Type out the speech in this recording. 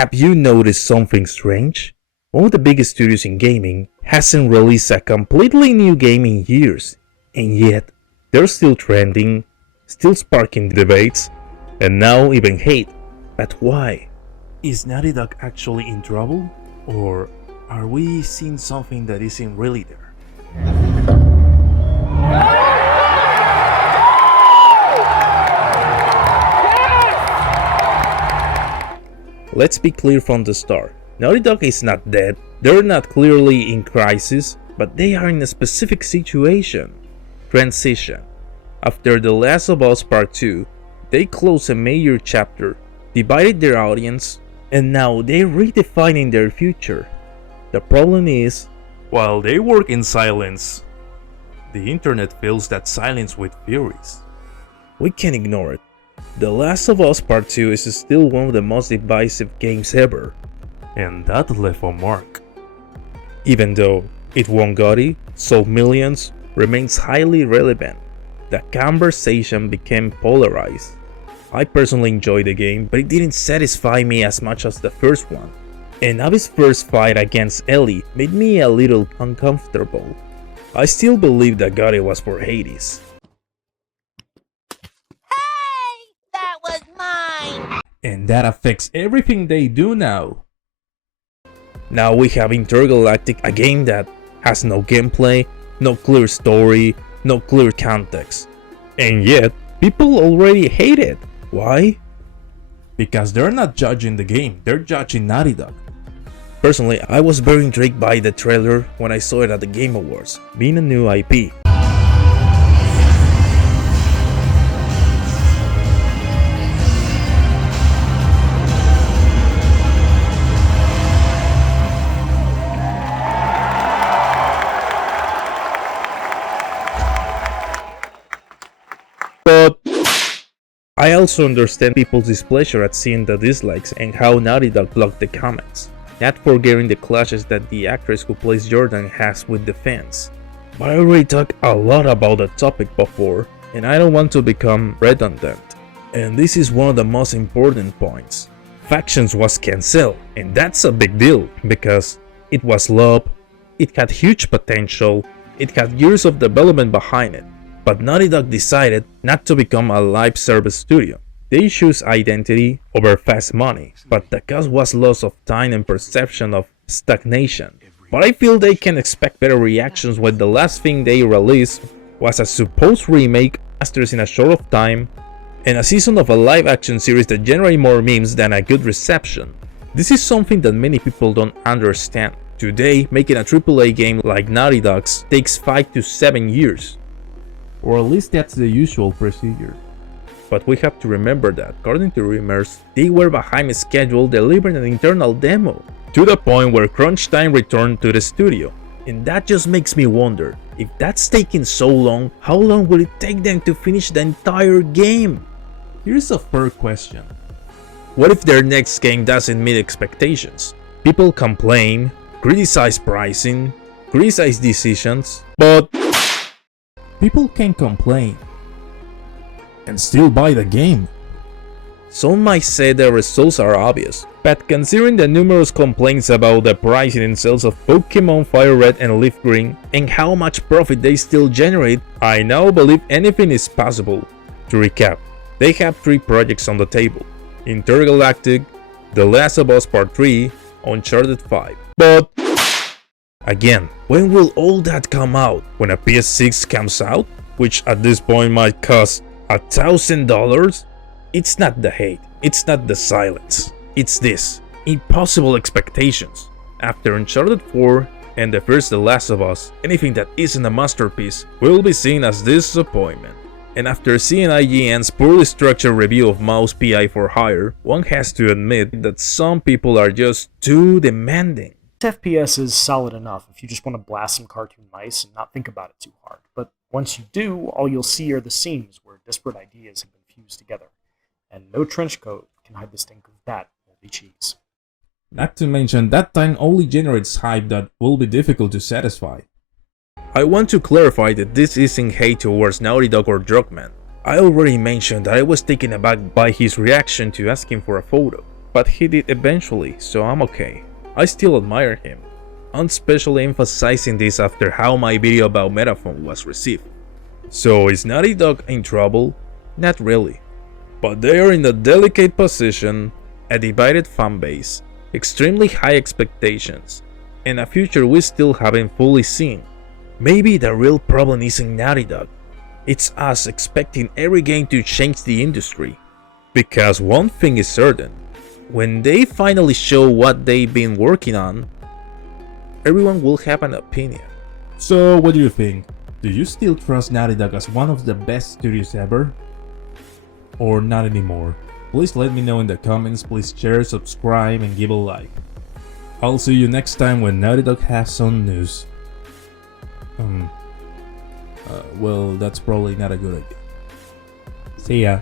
Have you noticed something strange? One of the biggest studios in gaming hasn't released a completely new game in years, and yet they're still trending, still sparking debates, and now even hate. But why? Is Naughty Dog actually in trouble? Or are we seeing something that isn't really there? Let's be clear from the start. Naughty Dog is not dead, they're not clearly in crisis, but they are in a specific situation. Transition. After The Last of Us Part 2, they closed a major chapter, divided their audience, and now they're redefining their future. The problem is, while they work in silence, the internet fills that silence with furies. We can't ignore it. The Last of Us Part 2 is still one of the most divisive games ever, and that left a mark. Even though it won GOTY, sold millions, remains highly relevant. The conversation became polarized. I personally enjoyed the game, but it didn't satisfy me as much as the first one. And Abby's first fight against Ellie made me a little uncomfortable. I still believe that GOTY was for Hades. And that affects everything they do now. Now we have Intergalactic, a game that has no gameplay, no clear story, no clear context. And yet, people already hate it. Why? Because they're not judging the game, they're judging Naughty Dog. Personally, I was very intrigued by the trailer when I saw it at the Game Awards, being a new IP. But I also understand people's displeasure at seeing the dislikes and how Naughty Dog blocked the comments, not forgetting the clashes that the actress who plays Jordan has with the fans. But I already talked a lot about the topic before, and I don't want to become redundant. And this is one of the most important points. Factions was cancelled, and that's a big deal, because it was loved, it had huge potential, it had years of development behind it. But Naughty Dog decided not to become a live service studio. They chose identity over fast money, but the cost was loss of time and perception of stagnation. But I feel they can expect better reactions when the last thing they released was a supposed remake, masters in a short of time, and a season of a live action series that generated more memes than a good reception. This is something that many people don't understand. Today, making a AAA game like Naughty Dog's takes 5 to 7 years. Or at least that's the usual procedure. But we have to remember that, according to rumors, they were behind schedule delivering an internal demo, to the point where crunch time returned to the studio. And that just makes me wonder, if that's taking so long, how long will it take them to finish the entire game? Here's a fair question. What if their next game doesn't meet expectations? People complain, criticize pricing, criticize decisions, but people can complain and still buy the game. Some might say the results are obvious, but considering the numerous complaints about the pricing and sales of Pokemon Fire Red and Leaf Green and how much profit they still generate, I now believe anything is possible. To recap, they have 3 projects on the table: Intergalactic, The Last of Us Part 3, Uncharted 5. But again, when will all that come out? When a PS6 comes out? Which at this point might cost $1,000? It's not the hate, it's not the silence. It's this: impossible expectations. After Uncharted 4 and the first The Last of Us, anything that isn't a masterpiece will be seen as disappointment. And after seeing IGN's poorly structured review of Mouse PI for Hire, one has to admit that some people are just too demanding. FPS is solid enough if you just want to blast some cartoon mice and not think about it too hard. But once you do, all you'll see are the seams where disparate ideas have been fused together. And no trench coat can hide the stink of that moldy cheese. Not to mention, that time only generates hype that will be difficult to satisfy. I want to clarify that this isn't hate towards Naughty Dog or Druckmann. I already mentioned that I was taken aback by his reaction to asking for a photo. but he did eventually, so I'm okay. I still admire him. I'm especially emphasizing this after how my video about Metaphone was received. So is Naughty Dog in trouble? Not really. But they are in a delicate position, a divided fanbase, extremely high expectations, and a future we still haven't fully seen. Maybe the real problem isn't Naughty Dog. It's us expecting every game to change the industry. Because one thing is certain, when they finally show what they've been working on, everyone will have an opinion. So what do you think? Do you still trust Naughty Dog as one of the best studios ever? Or not anymore? Please let me know in the comments, please share, subscribe and give a like. I'll see you next time when Naughty Dog has some news. Well, that's probably not a good idea. See ya.